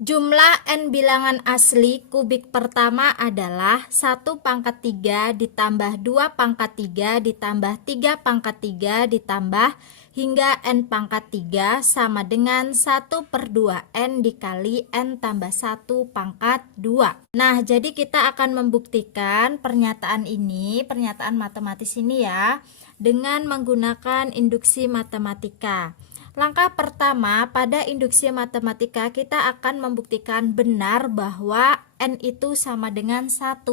Jumlah n bilangan asli kubik pertama adalah 1 pangkat 3 ditambah 2 pangkat 3 ditambah 3 pangkat 3 ditambah hingga n pangkat 3 sama dengan 1/2n dikali n tambah 1 pangkat 2. Nah, jadi kita akan membuktikan pernyataan ini, pernyataan matematis ini ya, dengan menggunakan induksi matematika. Langkah pertama pada induksi matematika kita akan membuktikan benar bahwa n itu sama dengan 1.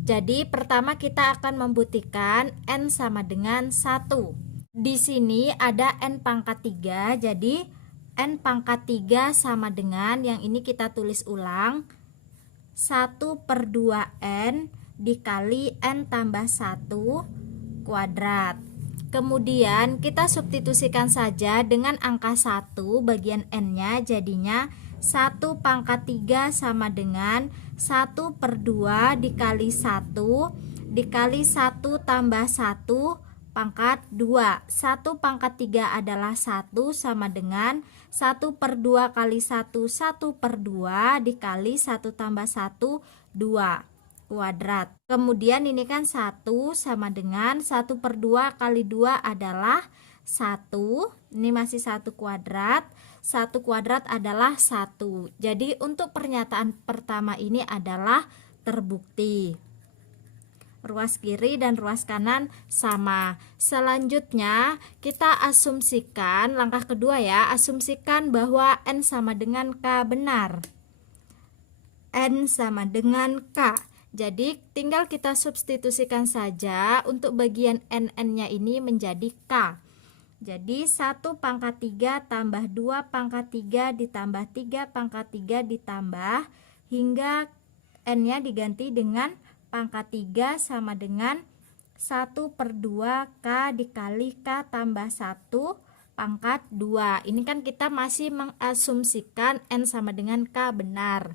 Jadi pertama kita akan membuktikan n sama dengan 1. Di sini ada n pangkat 3, jadi n pangkat 3 sama dengan, yang ini kita tulis ulang, 1/2n dikali n tambah 1 kuadrat. Kemudian kita substitusikan saja dengan angka 1 bagian n-nya, jadinya 1 pangkat 3 sama dengan 1/2 dikali 1 dikali 1 tambah 1 pangkat 2. 1 pangkat 3 adalah 1 sama dengan 1/2 kali 1, 1/2 dikali 1 tambah 1, 2 kuadrat. Kemudian ini kan 1 sama dengan 1/2 kali 2 adalah 1. Ini masih 1 kuadrat. 1 kuadrat adalah 1. Jadi untuk pernyataan pertama ini adalah terbukti. Ruas kiri dan ruas kanan sama. Selanjutnya kita asumsikan, langkah kedua ya, asumsikan bahwa n sama dengan k benar. N sama dengan k. Jadi tinggal kita substitusikan saja untuk bagian n-nya ini menjadi k. Jadi 1 pangkat 3 tambah 2 pangkat 3 ditambah 3 pangkat 3 ditambah hingga n-nya diganti dengan pangkat 3 sama dengan 1/2 k dikali k tambah 1 pangkat 2. Ini kan kita masih mengasumsikan n sama dengan k benar.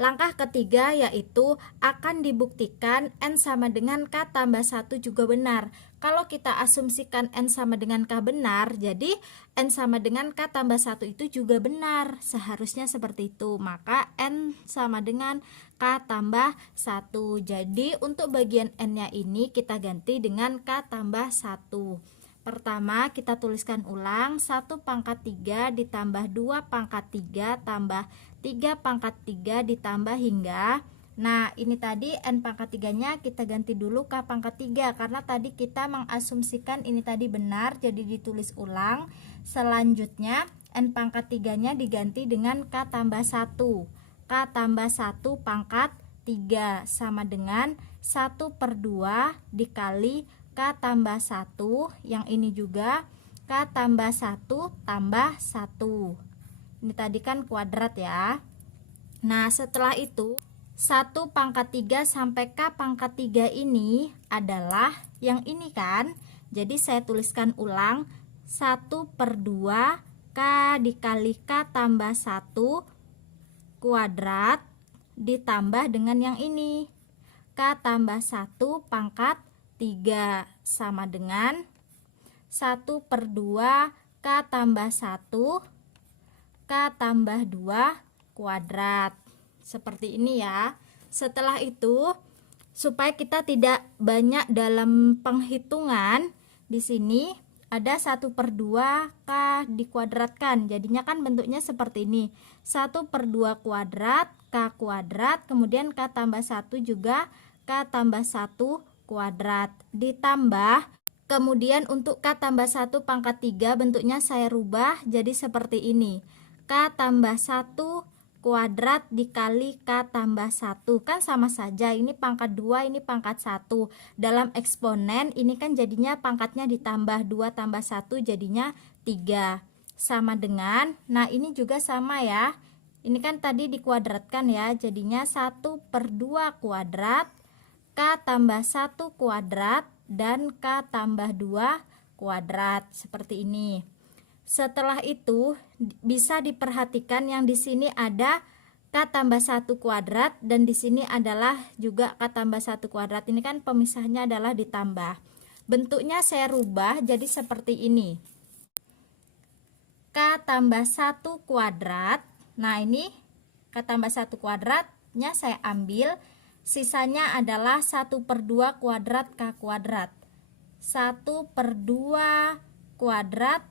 Langkah ketiga yaitu akan dibuktikan n sama dengan k tambah 1 juga benar. Kalau kita asumsikan n sama dengan k benar, jadi n sama dengan k tambah 1 itu juga benar. Seharusnya seperti itu. Maka n sama dengan k tambah 1. Jadi untuk bagian n-nya ini kita ganti dengan k tambah 1. Pertama kita tuliskan ulang, 1 pangkat 3 ditambah 2 pangkat 3 tambah 3 pangkat 3 ditambah hingga. Nah ini tadi n pangkat 3 nya kita ganti dulu k pangkat 3, karena tadi kita mengasumsikan ini tadi benar, jadi ditulis ulang. Selanjutnya n pangkat 3 nya diganti dengan k tambah 1. K tambah 1 pangkat 3 sama dengan 1/2 dikali k tambah 1, yang ini juga k tambah 1 tambah 1. Ini tadi kan kuadrat ya. Nah setelah itu 1 pangkat 3 sampai k pangkat 3 ini adalah yang ini kan. Jadi saya tuliskan ulang, 1/2 k dikali k tambah 1 kuadrat ditambah dengan yang ini, k tambah 1 pangkat 3 sama dengan 1/2 k tambah 1 k tambah 2 kuadrat. Seperti ini ya. Setelah itu, supaya kita tidak banyak dalam penghitungan, di sini ada 1/2 k dikuadratkan. Jadinya kan bentuknya seperti ini. 1/2 kuadrat k kuadrat, kemudian k tambah 1 juga k tambah 1 kuadrat. Ditambah, kemudian untuk k tambah 1 pangkat 3 bentuknya saya rubah jadi seperti ini. K tambah 1 kuadrat dikali k tambah 1, kan sama saja, ini pangkat 2 ini pangkat 1. Dalam eksponen ini kan jadinya pangkatnya ditambah 2 tambah 1 jadinya 3 sama dengan, nah ini juga sama ya, ini kan tadi dikuadratkan ya, jadinya 1/2 kuadrat k tambah 1 kuadrat dan k tambah 2 kuadrat, seperti ini. Setelah itu bisa diperhatikan yang di sini ada k tambah 1 kuadrat dan di sini adalah juga k tambah 1 kuadrat. Ini kan pemisahnya adalah ditambah. Bentuknya saya rubah jadi seperti ini. K tambah 1 kuadrat Nah, ini K tambah 1 kuadratnya saya ambil, sisanya adalah 1/2 kuadrat K kuadrat. 1/2 kuadrat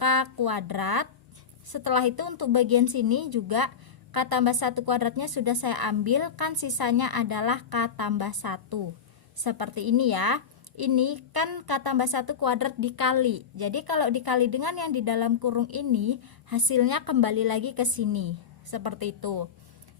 K kuadrat. Setelah itu untuk bagian sini juga K tambah 1 kuadratnya sudah saya ambil, kan sisanya adalah K tambah 1. Seperti ini ya. Ini kan K tambah 1 kuadrat dikali. Jadi kalau dikali dengan yang di dalam kurung ini, hasilnya kembali lagi ke sini. Seperti itu.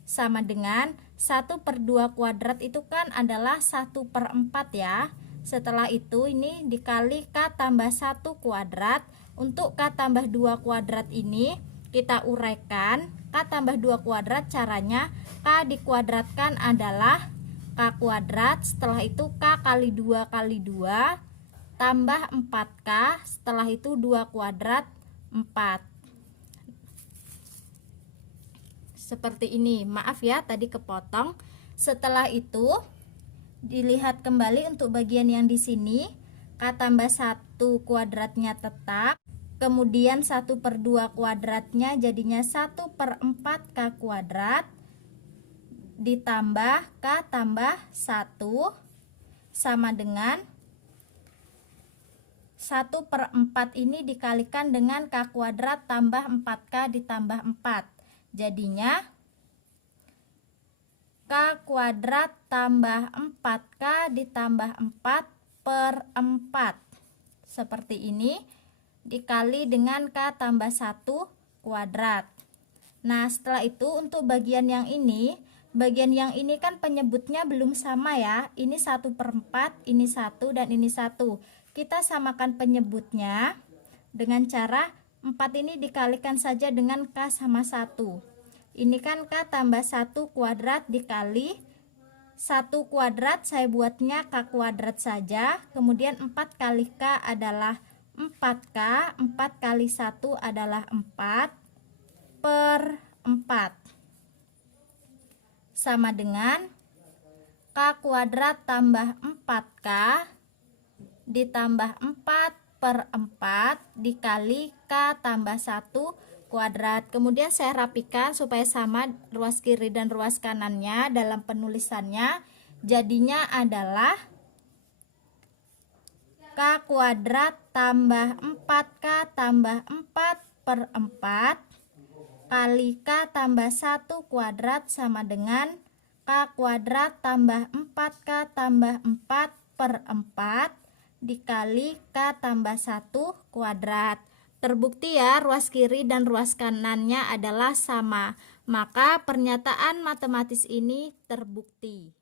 Sama dengan 1/2 kuadrat itu kan adalah 1/4 ya. Setelah itu ini dikali K tambah 1 kuadrat. Untuk K tambah 2 kuadrat ini kita uraikan. K tambah 2 kuadrat caranya K dikuadratkan adalah K kuadrat, setelah itu K kali 2 kali 2 tambah 4K, setelah itu 2 kuadrat 4. Seperti ini, maaf ya tadi kepotong. Setelah itu dilihat kembali untuk bagian yang di sini, K tambah 1 kuadratnya tetap, kemudian 1/2 kuadratnya jadinya 1/4 K kuadrat ditambah K tambah 1 sama dengan 1/4 ini dikalikan dengan K kuadrat tambah 4K ditambah 4. Jadinya K kuadrat tambah 4K ditambah 4/4. Seperti ini dikali dengan K tambah 1 kuadrat. Nah, setelah itu untuk bagian yang ini kan penyebutnya belum sama ya. Ini 1/4, ini 1 dan ini 1. Kita samakan penyebutnya dengan cara 4 ini dikalikan saja dengan K sama 1. Ini kan K tambah 1 kuadrat dikali 1 kuadrat, saya buatnya K kuadrat saja. Kemudian 4 kali K adalah 4K, 4 kali 1 adalah 4/4. Sama dengan K kuadrat tambah 4K ditambah 4/4 dikali K tambah 1 kuadrat. Kemudian saya rapikan supaya sama ruas kiri dan ruas kanannya dalam penulisannya. Jadinya adalah K kuadrat tambah 4K tambah 4/4 kali K tambah 1 kuadrat sama dengan K kuadrat tambah 4K tambah 4/4 dikali K tambah 1 kuadrat. Terbukti ya ruas kiri dan ruas kanannya adalah sama. Maka pernyataan matematis ini terbukti.